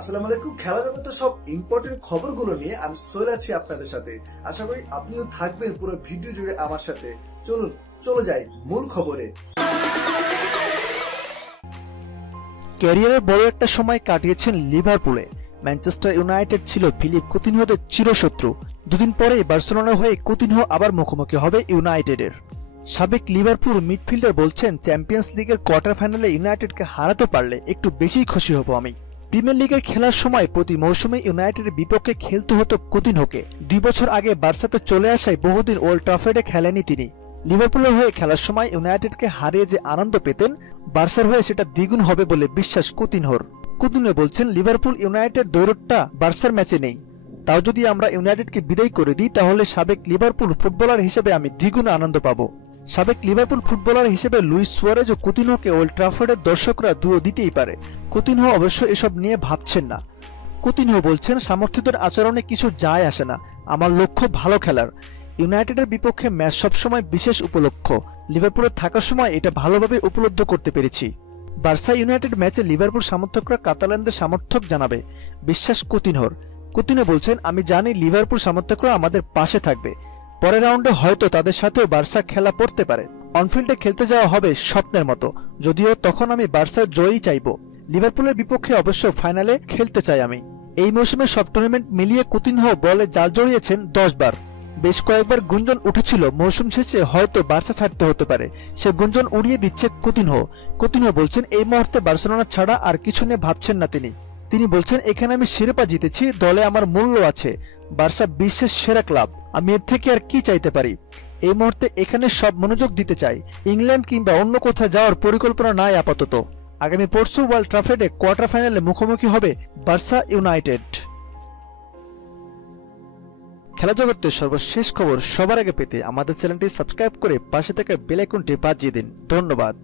আসসালামু আলাইকুম। খেলা জগতের সব ইম্পর্টেন্ট খবরগুলো নিয়ে আমি চলে আছি আপনাদের সাথে। আশা করি আপনিও থাকবেন পুরো ভিডিও জুড়ে আমার সাথে। চলুন চলে যাই মূল খবরে। ক্যারিয়ারের বড় একটা সময় কাটিয়েছেন লিভারপুলে। ম্যানচেস্টার ইউনাইটেড ছিল ফিলিপ কুতিনহোদের চিরশত্রু। দুদিন পরেই বার্সেলোনার হয়ে কুতিনহো আবার মুখোমুখি হবে ইউনাইটেডের। সাবেক লিভারপুল মিডফিল্ডার বলছেন, চ্যাম্পিয়ন্স লিগের কোয়ার্টার ফাইনালে ইউনাইটেডকে হারাতে পারলে একটু বেশিই খুশি হব আমি। প্রিমিয়ার লিগের খেলার সময় প্রতি মৌসুমে ইউনাইটেডের বিপক্ষে খেলতে হতো কুতিনহোকে। 2 বছর আগে বার্সাতে চলে আসায় বহুদিন ওল্ড ট্রাফোর্ডে খেলেনি তিনি। লিভারপুলের হয়ে খেলার সময় ইউনাইটেডকে হারিয়ে যে আনন্দ পেতেন, বার্সার হয়ে সেটা দ্বিগুণ হবে বলে বিশ্বাস কুতিনহোর। কুতিনহো বলছেন, লিভারপুল ইউনাইটেড দৌড়টা বার্সার ম্যাচে নেই। তাও যদি আমরা ইউনাইটেডকে বিদায় করে দিই, তাহলে সাবেক লিভারপুল ফুটবলার হিসেবে আমি দ্বিগুণ আনন্দ পাবো। সাবেক লিভারপুল ফুটবলার হিসেবে লুইস সুয়ারেজ ও কুতিনহোকে ওল্ড ট্রাফোর্ডের দর্শকরা দুয়ো দিতেই পারে। কুতিনহো অবশ্য এসব নিয়ে ভাবছেন না। কুতিনহো বলছেন, সমর্থকদের আচরণে কিছু যায় আসে না, আমার লক্ষ্য ভালো খেলার। ইউনাইটেডের বিপক্ষে ম্যাচ সবসময় বিশেষ উপলক্ষ। লিভারপুলে থাকার সময় এটা ভালোভাবে উপলব্ধ করতে পেরেছি। বার্সা ইউনাইটেড ম্যাচে লিভারপুল সমর্থকরা কাতালানদের সমর্থক জানাবে, বিশ্বাস কুতিনহোর। কুতিনহো বলছেন, আমি জানি লিভারপুল সমর্থকরা আমাদের পাশে থাকবে। পরের রাউন্ডে হয়তো তাদের সাথেও বার্সা খেলা পড়তে পারে। অনফিল্ডে খেলতে যাওয়া হবে স্বপ্নের মতো, যদিও তখন আমি বার্সার জয়ই চাইব। লিভারপুলের বিপক্ষে অবশ্য ফাইনালে খেলতে চাই আমি। এই মৌসুমে সব টুর্নামেন্ট মিলিয়ে কুতিনহো বলে জাল জড়িয়েছেন 10 বার। বেশ কয়েকবার গুঞ্জন উঠেছিল মৌসুম শেষে হয়তো বার্সা ছাড়তে হতে পারে, সে গুঞ্জন উড়িয়ে দিচ্ছে কুতিনহো। কুতিনহো বলছেন, এই মুহূর্তে বার্সেলোনা ছাড়া আর কিছু নিয়ে ভাবছেন না তিনি বলছেন, এখানে আমি শিরোপা জিতেছি, দলে আমার মূল্য আছে, বার্সা বিশ্বের সেরা ক্লাব, আমি এর থেকে আর কি চাইতে পারি। এই মুহূর্তে এখানে সব মনোযোগ দিতে চাই, ইংল্যান্ড কিংবা অন্য কোথাও যাওয়ার পরিকল্পনা নাই আপাতত। আগামী পরশু ওয়ার্ল্ড ট্রাফোর্ডে কোয়ার্টার ফাইনালে মুখোমুখি হবে বার্সা ইউনাইটেড। খেলা জগতের সর্বশেষ খবর সবার আগে পেতে আমাদের চ্যানেলটি সাবস্ক্রাইব করে পাশে থাকা বেল আইকনটি বাজিয়ে দিন। ধন্যবাদ।